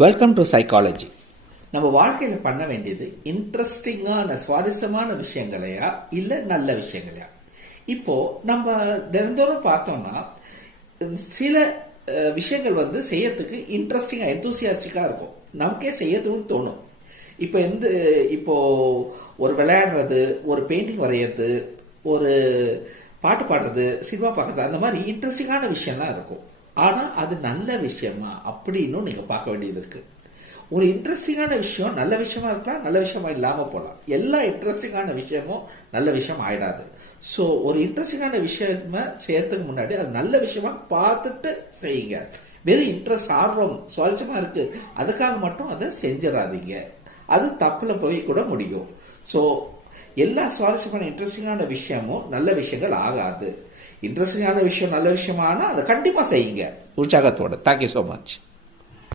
Welcome to psychology. நம்ம வாழ்க்கையில் பண்ண வேண்டியது இன்ட்ரெஸ்டிங்கான சுவாரஸ்யமான விஷயங்களையா இல்லை நல்ல விஷயங்களையா? இப்போ நம்ம தினந்தோறும் பார்த்தோம்னா சில விஷயங்கள் செய்யறதுக்கு இன்ட்ரெஸ்டிங்காக எந்தூசியாஸ்டிக்காக இருக்கும், நமக்கே செய்யறதுன்னு தோணும். இப்போ ஒரு விளையாடுறது, ஒரு பெயிண்டிங் வரைகிறது, ஒரு பாட்டு பாடுறது, சினிமா பார்க்குறது, அந்த மாதிரி இன்ட்ரெஸ்டிங்கான விஷயம்லாம் இருக்கும். ஆனால் அது நல்ல விஷயமா அப்படின்னு நீங்கள் பார்க்க வேண்டியது இருக்குது. ஒரு இன்ட்ரெஸ்டிங்கான விஷயம் நல்ல விஷயமா இருக்கலாம், நல்ல விஷயமா இல்லாமல் போகலாம். எல்லா இன்ட்ரெஸ்டிங்கான விஷயமும் நல்ல விஷயம் ஆயிடாது. ஸோ ஒரு இன்ட்ரெஸ்டிங்கான விஷயமா செய்யறதுக்கு முன்னாடி அது நல்ல விஷயமா பார்த்துட்டு செய்யுங்க. வெறும் இன்ட்ரெஸ்ட், ஆர்வம், சுவாரஸ்யமாக இருக்குது அதுக்காக மட்டும் அதை செஞ்சிடாதீங்க. அது தப்பில் போய் கூட முடியும். ஸோ எல்லா சுவாரஸ்யமான இன்ட்ரெஸ்டிங்கான விஷயமும் நல்ல விஷயங்கள் ஆகாது. இன்ட்ரெஸ்டிங்கான விஷயம் நல்ல விஷயமானால் அதை கண்டிப்பாக செய்யுங்க உற்சாகத்தோட. Thank you so much.